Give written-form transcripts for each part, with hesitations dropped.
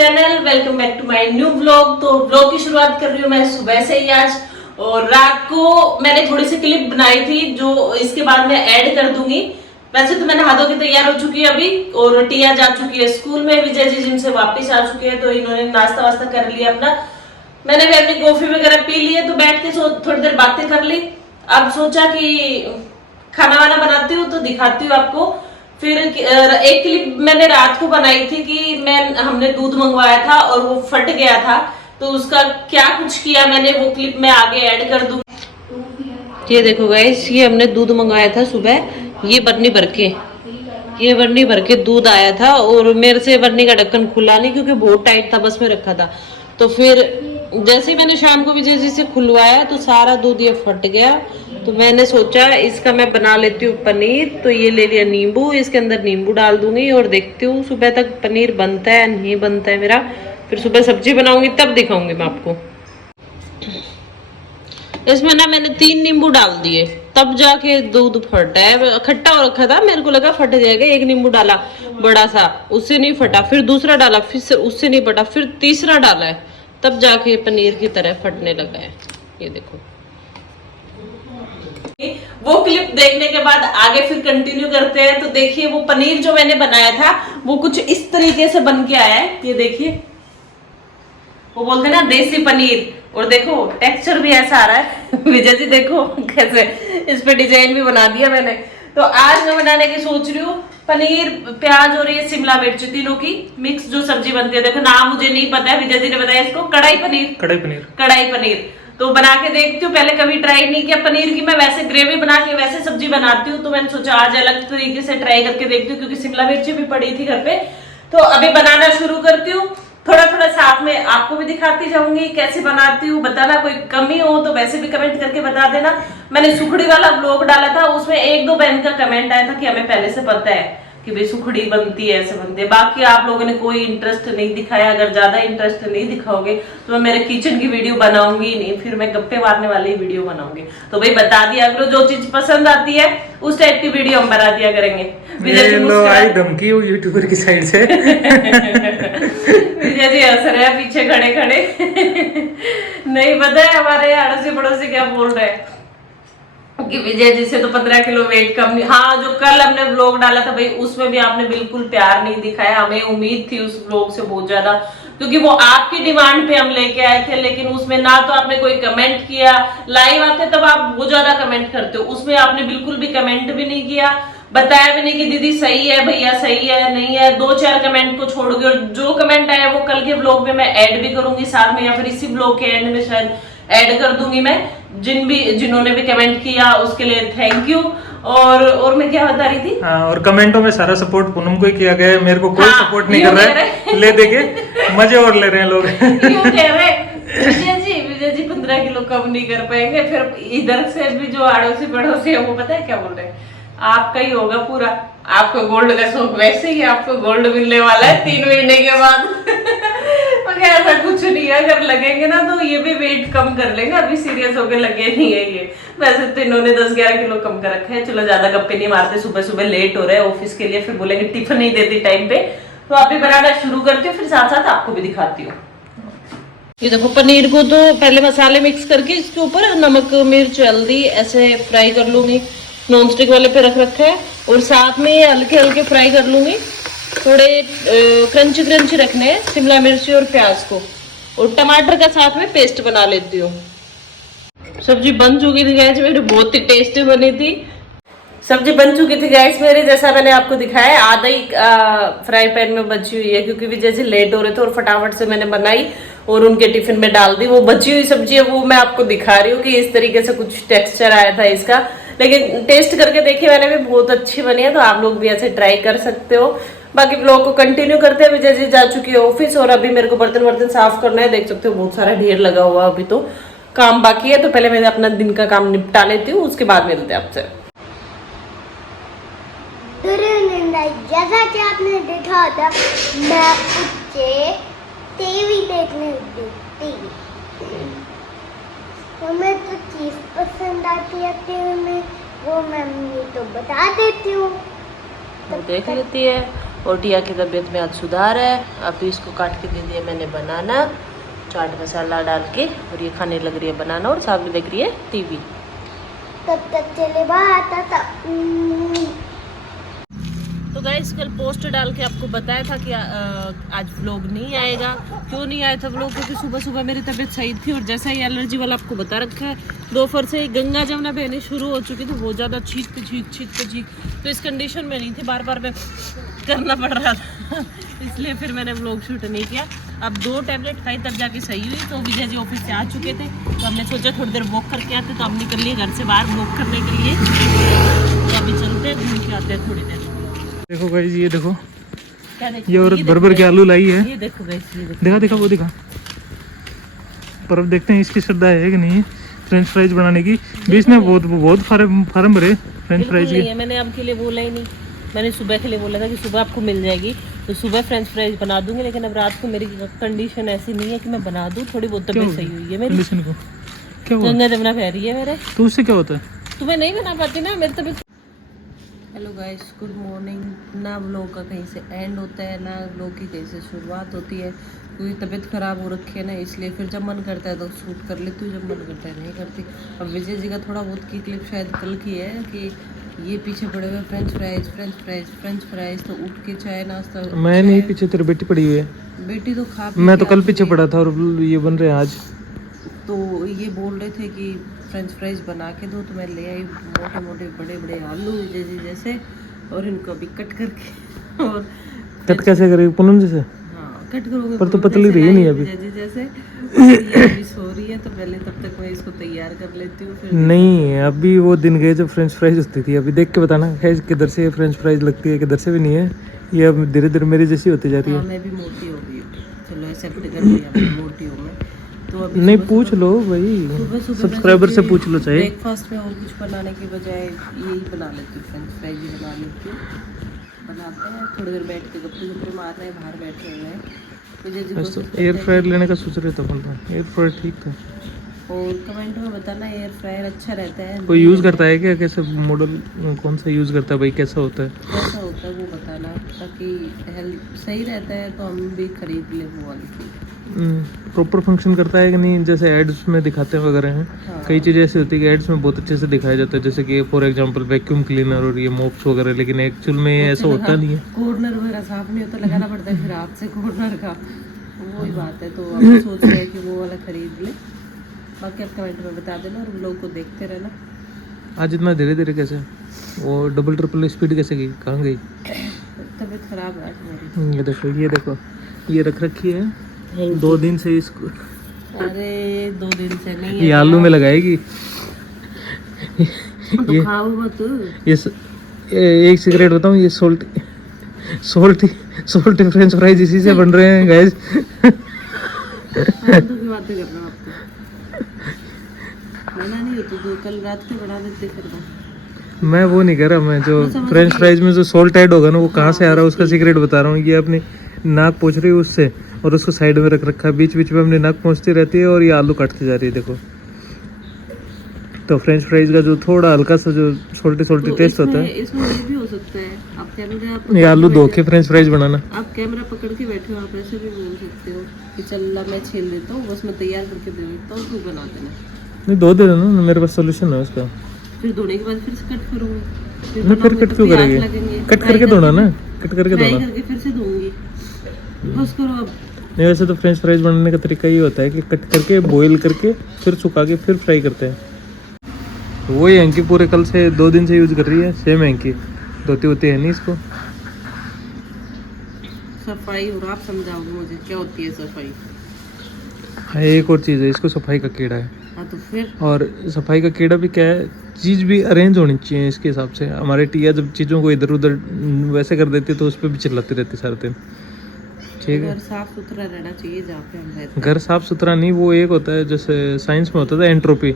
Channel. Welcome back to my new vlog. तो vlog की शुरुआत कर रही हूँ मैं सुबह से ही आज। और रात को मैंने थोड़ी सी क्लिप बनाई थी जो इसके बाद मैं ऐड कर दूंगी। वैसे तो मैं नहा धो के तैयार हो चुकी है अभी, और टिया जा चुकी है स्कूल में, विजय जी जिम से वापस आ चुके हैं, तो इन्होंने नाश्ता वास्ता कर लिया अपना। मैंने भी अपनी कॉफी वगैरह पी ली है, तो बैठ के थोड़ी देर बातें कर ली। अब सोचा कि खाना वाना बनाती हूँ तो दिखाती हूँ आपको। फिर एक क्लिप मैंने रात को बनाई थी कि हमने दूध मंगवाया था और वो फट गया था, तो उसका क्या कुछ किया मैंने, वो क्लिप मैं आगे ऐड कर दूँ। ये देखो गाइस, ये हमने दूध मंगवाया था सुबह, ये बर्नी भर के दूध आया था, और मेरे से बर्नी का ढक्कन खुला नहीं क्योंकि बहुत टाइट था, बस में रखा था। तो फिर जैसे ही मैंने शाम को विजय जी से खुलवाया तो सारा दूध ये फट गया। तो मैंने सोचा इसका मैं बना लेती हूँ पनीर। तो ये ले लिया नींबू, इसके अंदर नींबू डाल दूंगी और देखती हूँ सुबह तक पनीर बनता है नहीं बनता है मेरा। फिर सुबह सब्जी बनाऊंगी तब दिखाऊंगी मैं आपको। इसमें ना मैंने 3 नींबू डाल दिए, तब जाके दूध फटा है। खट्टा हो रखा था, मेरे को लगा फट जाएगा। एक नींबू डाला बड़ा सा, उससे नहीं फटा। फिर दूसरा डाला, फिर उससे नहीं फटा। फिर तीसरा डाला है, तब जाके पनीर की तरह फटने लगा है। ये देखो, वो क्लिप देखने के बाद आगे फिर कंटिन्यू करते हैं। तो देखिए, वो पनीर जो मैंने बनाया था वो कुछ इस तरीके से बन के आया है। ये देखिए, वो बोलते हैं ना देसी पनीर, और देखो टेक्सचर भी ऐसा आ रहा है। विजय जी देखो कैसे इस पे डिजाइन भी बना दिया मैंने। तो आज मैं बनाने की सोच रही हूँ पनीर, प्याज और ये शिमला मिर्च, तीनों की मिक्स जो सब्जी बनती है। देखो नाम मुझे नहीं पता है, विजय जी ने बताया इसको कढ़ाई पनीर। तो बना के देखती हूँ, पहले कभी ट्राई नहीं किया पनीर की। मैं वैसे ग्रेवी बना के वैसे सब्जी बनाती हूँ, तो मैंने सोचा आज अलग तरीके से ट्राई करके देखती हूँ, क्योंकि शिमला मिर्ची भी पड़ी थी घर पे। तो अभी बनाना शुरू करती हूँ, थोड़ा थोड़ा साथ में आपको भी दिखाती जाऊंगी कैसे बनाती हूँ। बताना कोई कमी हो तो वैसे भी कमेंट करके बता देना। मैंने सुखड़ी वाला ब्लॉग डाला था, उसमें 1-2 बहन का कमेंट आया था कि हमें पहले से पता है कि भाई सुखड़ी बनती है, ऐसे बनती है। बाकी आप लोगों ने कोई इंटरेस्ट नहीं दिखाया। अगर ज्यादा इंटरेस्ट नहीं दिखाओगे तो मैं मेरे किचन की वीडियो बनाऊंगी नहीं, फिर मैं गप्पे मारने वाली वीडियो बनाऊंगी। तो भाई बता दिया करो, जो चीज पसंद आती है उस टाइप की वीडियो हम बना दिया करेंगे। विजय जी आई धमकी यूट्यूबर की साइड से। विजय जी हंस रहे हैं पीछे खड़े खड़े। नहीं पता है हमारे अड़ोसी पड़ोसी क्या बोल रहे हैं कि विजय जी से तो 15 किलो वेट कम नहीं। हाँ, जो कल हमने व्लॉग डाला था भाई, उसमें भी आपने बिल्कुल प्यार नहीं दिखाया। हमें उम्मीद थी उस व्लॉग से बहुत ज्यादा, क्योंकि वो आपकी डिमांड पे हम लेके आए थे। लेकिन उसमें ना तो आपने कोई कमेंट किया, लाइव आते तब आप बहुत ज्यादा कमेंट करते हो, उसमें आपने बिल्कुल भी कमेंट भी नहीं किया, बताया भी नहीं कि दीदी सही है, भैया सही है, नहीं है। 2-4 कमेंट को छोड़ोगे, और जो कमेंट आया वो कल के व्लॉग में मैं ऐड भी करूंगी साथ में, या फिर इसी व्लॉग के एंड में शायद ऐड कर दूंगी मैं। जिन्होंने भी कमेंट किया उसके लिए थैंक यू। और मैं क्या बता रही थी, हाँ, और कमेंटों में सारा सपोर्ट पूनम को ही किया गया है, मेरे को कोई सपोर्ट नहीं कर रहा है। ले देके मजे और ले रहे हैं लोग। क्यों कह रहे विजय जी 15 किलो कम नहीं कर पाएंगे। फिर इधर से भी जो अड़ोसी पड़ोसी है वो पता है क्या बोल रहे हैं, आपका ही होगा पूरा, आपको गोल्ड का शौक, वैसे ही आपको गोल्ड मिलने वाला है 3 महीने के बाद। मगर ऐसा कुछ नहीं है, अगर लगेंगे ना तो ये भी वेट कम कर लेंगे, अभी सीरियस होके लगे नहीं है ये। वैसे तो इन्होंने 10-11 किलो कम कर रखा है। चलो ज्यादा गप्पे नहीं मारते, सुबह सुबह लेट हो रहा है ऑफिस के लिए, फिर बोलेंगे टिफिन नहीं देती टाइम पे। तो अभी बनाना शुरू करती हूँ, फिर साथ साथ आपको भी दिखाती हूँ। ये देखो, पनीर को तो पहले मसाले मिक्स करके इसके ऊपर नमक मिर्च हल्दी ऐसे फ्राई कर लूंगी। नॉन स्टिक वाले पे रख रखा है, और साथ में हल्के हल्के फ्राई कर लूंगी। थोड़े क्रंची क्रंची रखने हैं शिमला मिर्ची और प्याज को, और टमाटर का साथ में पेस्ट बना लेती हूँ। सब्जी बन चुकी थी गैस मेरी, बहुत ही टेस्टी बनी थी। सब्जी बन चुकी थी गैस मेरी, जैसा मैंने आपको दिखाया। आधा ही फ्राई पैन में बची हुई है, क्योंकि विजय जी लेट हो रहे थे और फटाफट से मैंने बनाई और उनके टिफिन में डाल दी। वो बची हुई सब्जी है, वो मैं आपको दिखा रही हूँ कि इस तरीके से कुछ टेक्सचर आया था इसका। लेकिन टेस्ट करके देखी मैंने भी, बहुत अच्छी बनी है। तो आप लोग भी ऐसे ट्राई कर सकते हो। बाकी ब्लॉग को कंटिन्यू करते हैं। विजय जी जा चुकी है ऑफिस, और अभी मेरे को बर्तन साफ करना है। देख सकते हो बहुत सारा ढेर लगा हुआ, अभी तो काम बाकी है। तो पहले मैं अपना दिन का काम निपटा लेती हूँ, उसके बाद मिलते हैं आपसे। जैसा कि आपने देखा था, मैं उठे टीवी देखने टीवी। हमें तो चीज पसंद आती है टीवी में, वो मैं तो बता देती हूँ, तो देख लेती है। और टिया की तबीयत में आज सुधार है। अभी इसको काट के दे दिया मैंने बनाना, चाट मसाला डाल के, और ये खाने लग रही है बनाना और सामने देख रही है टीवी। तब तक चले बात आता। तो गाइस कल पोस्ट डाल के आपको बताया था कि आज व्लॉग नहीं आएगा। क्यों नहीं आया था व्लॉग? क्योंकि सुबह सुबह मेरी तबीयत सही थी, और जैसा ही एलर्जी वाला आपको बता रखा है, दोपहर से गंगा जमुना बहनी शुरू हो चुकी थी, बहुत ज़्यादा छींक। तो इस कंडीशन में नहीं थी, बार बार मैं करना पड़ रहा था इसलिए फिर मैंने व्लॉग शूट नहीं किया। अब 2 टैबलेट खाई तब जाके सही हुई। तो विजय जी ऑफिस से आ चुके थे, तो हमने सोचा थोड़ी देर वॉक करके आते, तो हम निकल लिए घर से बाहर वॉक करने के लिए। तो अभी चलते हैं, घूम के आते हैं थोड़ी देर। देखो गाइस, ये देखो, क्या देखो, ये औरत भर के आलू लाई है। ये देखो गाइस, ये देखो। दिखा वो दिखा। पर अब देखते हैं इसकी श्रद्धा है कि नहीं फ्रेंच फ्राइज बनाने की। बीच में बहुत फार्म भरे फ्रेंच फ्राइज नहीं के। है, मैंने आपके लिए बोला ही नहीं। मैंने सुबह के लिए बोला था कि सुबह आपको मिल जाएगी, तो सुबह फ्रेंच फ्राइज बना दूंगी। लेकिन अब रात को मेरी कंडीशन ऐसी नहीं है कि मैं बना दूं। थोड़ी बहुत तबीयत सही हुई है मेरी। कंडीशन को क्या हुआ? गंगा जमुना बह रही है मेरे। तो उससे क्या होता है? तुम्हें नहीं बना पाती ना मेरी तबीयत। Hello guys, good morning. ना व्लॉग का कहीं से एंड होता है, ना व्लॉग की कहीं से शुरुआत होती है, क्योंकि तबीयत ख़राब हो रखी है ना, इसलिए फिर जब मन करता है तो शूट कर लेती हूँ, जब मन करता है नहीं करती। अब विजय जी का थोड़ा बहुत की क्लिप शायद कल की है कि ये पीछे पड़े हुए फ्रेंच फ्राइज, तो उठ के चाय नाश्ता। मैं नहीं, पीछे तेरी बेटी पड़ी हुई है। बेटी तो खा मैं तो कल पीछे पड़ा था, और ये बन रहे हैं आज। तो ये बोल रहे थे कि फ्रेंच फ्राइज बना के दो, तो मैं ले आई मोटे बड़े आलू विजय जी जैसे, और इनको अभी कट करके और कट कैसे करेगी पूनम जैसे? हाँ, कट करोगे पर तो पतली रही नहीं अभी। विजय जी जैसे। ये अभी सो रही है, तो पहले तब तक मैं इसको तैयार कर लेती हूँ, फिर नहीं, अभी वो दिन गए जब फ्रेंच फ्राइज होती थी। अभी देख के बताना किधर से फ्रेंच फ्राइज लगती है, किधर से भी नहीं है। ये अब धीरे धीरे मेरी जैसी होती जा रही हाँ, है। मैं भी मोटी हो गई हूँ। चलो एक्सेप्ट कर लिया, मैं मोटी हूँ मैं। तो अभी नहीं, पूछ लो भाई, सब्सक्राइबर से पूछ लो। चाहे ब्रेकफास्ट में और कुछ बनाने की बजाय यही बना लेती हूँ, फ्रेंच फ्राइज ही बना लेती हूँ। बनाते हैं, थोड़ी देर बैठ के गप्पे मार रहे हैं, बाहर बैठे हुए हैं। तो एयर फ्रायर लेने का सोच रहे थे अपन। एयर फ्रायर ठीक था। और कमेंट में बताना एयर फ्रायर अच्छा रहता है। कोई यूज़ करता है क्या? कैसे मॉडल कौन सा यूज़ करता है भाई? कैसा होता है? कैसा होता है वो बताना, ताकि हेल्थ सही रहता है तो हम भी खरीद ले वो वाली चीज़। प्रॉपर फंक्शन करता है कि नहीं? जैसे एड्स में दिखाते हैं वगैरह हैं। हाँ। कई चीज़ें ऐसी होती है कि एड्स में बहुत अच्छे से दिखाया जाता है, जैसे कि फॉर एग्जांपल वैक्यूम क्लीनर और ये मोप्स वगैरह, लेकिन एक्चुअल में ऐसा होता नहीं है। कॉर्नर वगैरह साफ नहीं होता, लगाना पड़ता है फिर हाथ से कॉर्नर का, वही बात है। तो अब सोच रहे हैं कि वो वाला खरीद ले। बाकी आप कमेंट में बता देना, और लोग को देखते रहना। आज इतना धीरे धीरे कैसे? वो डबल ट्रिपल स्पीड कैसे गई? कहाँ गई? तबीयत खराब है आज मेरी। ये देखो, ये रख रखी है 2 दिन से इसको। अरे 2 दिन से नहीं, ये आलू में लगाएगी। तो खाओ मत। ये एक सिगरेट बताऊं, ये सोल्टी फ्रेंच फ्राइज इसी से बन रहे हैं गाइस। फालतू की बातें कर रहा हूँ आपको। मना नहीं होती तो कल रात के बना देते फिर। मैं वो नहीं कर रहा, मैं जो फ्रेंच फ्राइज में जो सोल्ट ऐड होगा ना, वो कहाँ से आ रहा है उसका सीक्रेट बता रहा हूँ। ये अपनी नाक पोंछ रही है उससे, और उसको साइड में रख रखा है। बीच बीच में अपनी नाक पहुँचती रहती है, और ये आलू काटती जा रही है। देखो, तो फ्रेंच फ्राइज का जो थोड़ा हल्का सा जो सोल्टी टेस्ट होता है, इसमें ये भी हो सकता है। आप कैमरा, ये आलू धो के फ्रेंच फ्राइज बनाना। आप कैमरा पकड़ के बैठे हो, आप ऐसे भी बोल सकते हो कि चल ला मैं छील देता हूँ, बस मैं तैयार करके दे देता हूँ, तू बना देना। नहीं, धो दे ना, मेरे पास सोल्यूशन है उसका। फिर धोने के बाद फिर से कट करूँगी। नहीं, फिर कट क्यों करेंगे? कट करके धोना ना, कट करके धोना। करके फिर से धोऊंगी, बस करो अब। नहीं, वैसे तो फ्रेंच फ्राइज बनाने का तरीका ये होता है कि कट करके बॉईल करके फिर सुखा के फिर फ्राई करते हैं। तो वही हैंकी पूरे कल से 2 दिन से यूज़ कर रही है, सेम हैंकी। धोती होती है नहीं इसको। सफाई, और आप समझाओगे मुझे क्या होती है सफाई? हाँ, एक और चीज़ है, इसको सफाई का कीड़ा है। हाँ तो फिर, और सफाई का कीड़ा भी क्या है, चीज़ भी अरेंज होनी चाहिए इसके हिसाब से। हमारे टिया जब चीज़ों को इधर उधर वैसे कर देती है, तो उस पर भी चिल्लाती रहती सारे दिन। ठीक है, घर साफ सुथरा रहना चाहिए जहाँ पे हम रहते हैं। घर साफ सुथरा नहीं, वो एक होता है जैसे साइंस में होता था एंट्रोपी।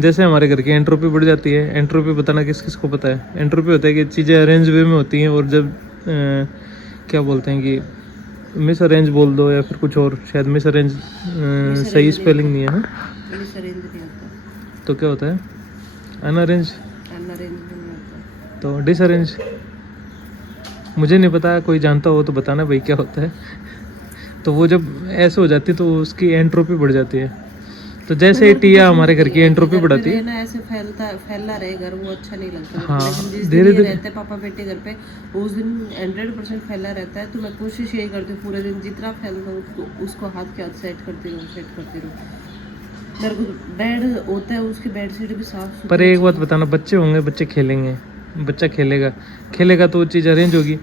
जैसे हमारे घर की एंट्रोपी बढ़ जाती है। एंट्रोपी बताना किस किस को पता है? एंट्रोपी होता है कि चीज़ें अरेंज वे में होती हैं, और जब क्या बोलते हैं कि मिस अरेंज बोल दो, या फिर कुछ और, शायद मिस अरेंज सही स्पेलिंग नहीं है। मिस अरेंज नहीं होता, तो क्या होता है? अनअरेंज, अनअरेंज नहीं होता, तो डिसअरेंज। मुझे नहीं पता, कोई जानता हो तो बताना भाई क्या होता है। तो वो जब ऐसे हो जाती है तो उसकी एंट्रोपी बढ़ जाती है। तो जैसे ही टिया हमारे घर की एंट्रोपी बढ़ाती है ना, ऐसे फैला रहे घर, वो अच्छा नहीं लगता। हाँ, लेकिन जिस धीरे दिन ये धीरे रहते हैं पापा बेटे घर पे, उस दिन 100% फैला रहता है। तो मैं कोशिश यही करती हूँ पूरे दिन जितना फैलता हूँ उसको हाथ के हाथ सेट करती रहूँ। मेरे को बेड होता है, उसकी बेडशीट भी साफ पर एक बात बताना, बच्चे होंगे, बच्चे खेलेंगे, बच्चा खेलेगा तो वो चीज़ अरेंज होगी।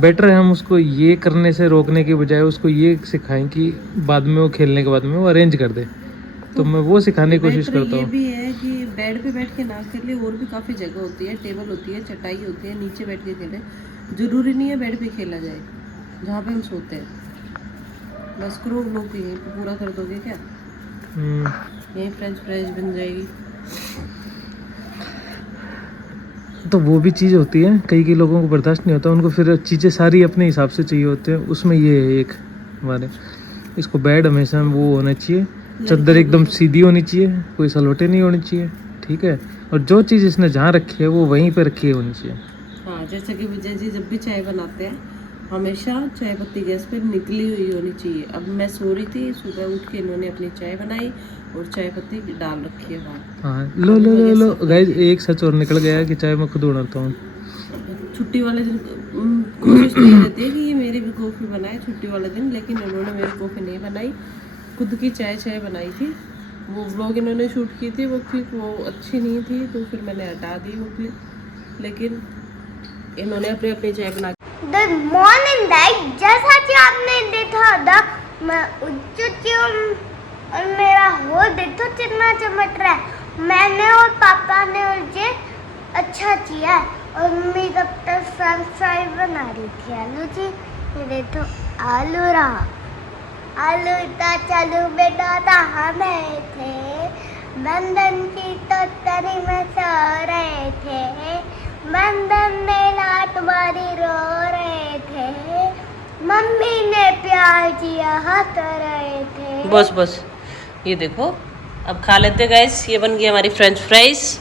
बेटर है हम उसको ये करने से रोकने के बजाय उसको ये सिखाएं कि बाद में वो खेलने के बाद में वो अरेंज कर दे। तो मैं वो सिखाने की कोशिश करता ये हूँ। भी है कि बेड पे बैठ के ना खेले, और भी काफ़ी जगह होती है, टेबल होती है, चटाई होती है, नीचे बैठ के खेले। जरूरी नहीं है बेड पे खेला जाए, जहाँ पे हम सोते हैं। बस करो लोग यहीं पे पूरा कर दोगे क्या? यहीं फ्रेंच फ्राइज बन जाएगी। तो वो भी चीज़ होती है, कई लोगों को बर्दाश्त नहीं होता, उनको फिर चीज़ें सारी अपने हिसाब से चाहिए होते हैं। उसमें ये है एक हमारे, इसको बेड हमेशा वो होना चाहिए, चादर एकदम सीधी होनी चाहिए, कोई सलवटे नहीं होनी चाहिए, ठीक है। और जो चीज़ इसने जहाँ रखी है वो वहीं पे रखी होनी चाहिए। हाँ, जैसे कि विजय जी जब भी चाय बनाते हैं हमेशा चाय पत्ती गैस पे निकली हुई होनी चाहिए। अब मैं सो रही थी, सुबह उठ के इन्होंने अपनी चाय बनाई और चाय पत्ती डाल रखी है बाहर। हाँ, लो गाइस, एक सच और निकल गया है कि चाय मैं खुद बनाता हूँ। छुट्टी वाले दिन कोशिश तो ये रहती है कि ये मेरी भी कॉफ़ी बनाए छुट्टी वाले दिन, लेकिन इन्होंने मेरी कॉफ़ी नहीं बनाई, खुद की चाय बनाई थी। वो व्लॉग इन्होंने शूट की थी, वो क्लिप वो अच्छी नहीं थी तो फिर मैंने हटा दी वो क्लिप। लेकिन इन्होंने अपनी अपनी चाय बना। Good morning, guys. जैसा कि आपने देखा था, मैं उठ चुकी हूँ और मेरा होल देखो कितना चमक रहा है। मैंने और पापा ने मुझे अच्छा किया और मम्मी तब तक फ्रेंच फ्राई बना रही थी आलू की। ये देखो आलू रहा, आलू का चलू बेटा हमें थे, बंधन की तो तरी में सो रहे थे, बंधन में लात मारी रो रहे थे, मम्मी ने प्यार किया हंस रहे थे। बस ये देखो, अब खा लेते गाइस। ये बन गई हमारी फ्रेंच फ्राइज।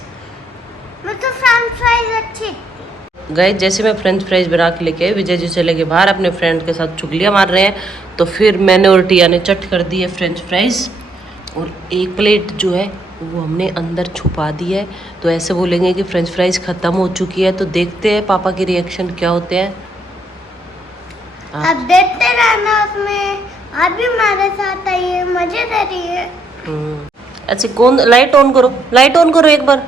मुझे फ्रेंच फ्राइज अच्छी। गाइस जैसे मैं फ्रेंच फ्राइज बना के लेके आई, विजय जी चले गए बाहर अपने फ्रेंड के साथ चुगलियाँ मार रहे हैं। तो फिर मैंने और टिया ने चट कर दी है फ्रेंच फ्राइज, और एक प्लेट जो है वो हमने अंदर छुपा दी है। तो ऐसे बोलेंगे कि फ्रेंच फ्राइज ख़त्म हो चुकी है। तो देखते हैं पापा के रिएक्शन क्या होते हैं। अब देखते रहना, उसमें आप भी हमारे साथ आइए, मजे करिए। अच्छा, कौन लाइट ऑन करो एक बार।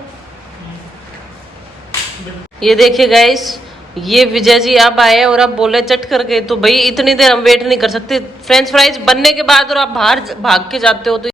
ये देखिए गाइस, ये विजय जी अब आए और अब बोले चट करके। तो भाई इतनी देर हम वेट नहीं कर सकते फ्रेंच फ्राइज बनने के बाद, और आप बाहर भाग के जाते हो तो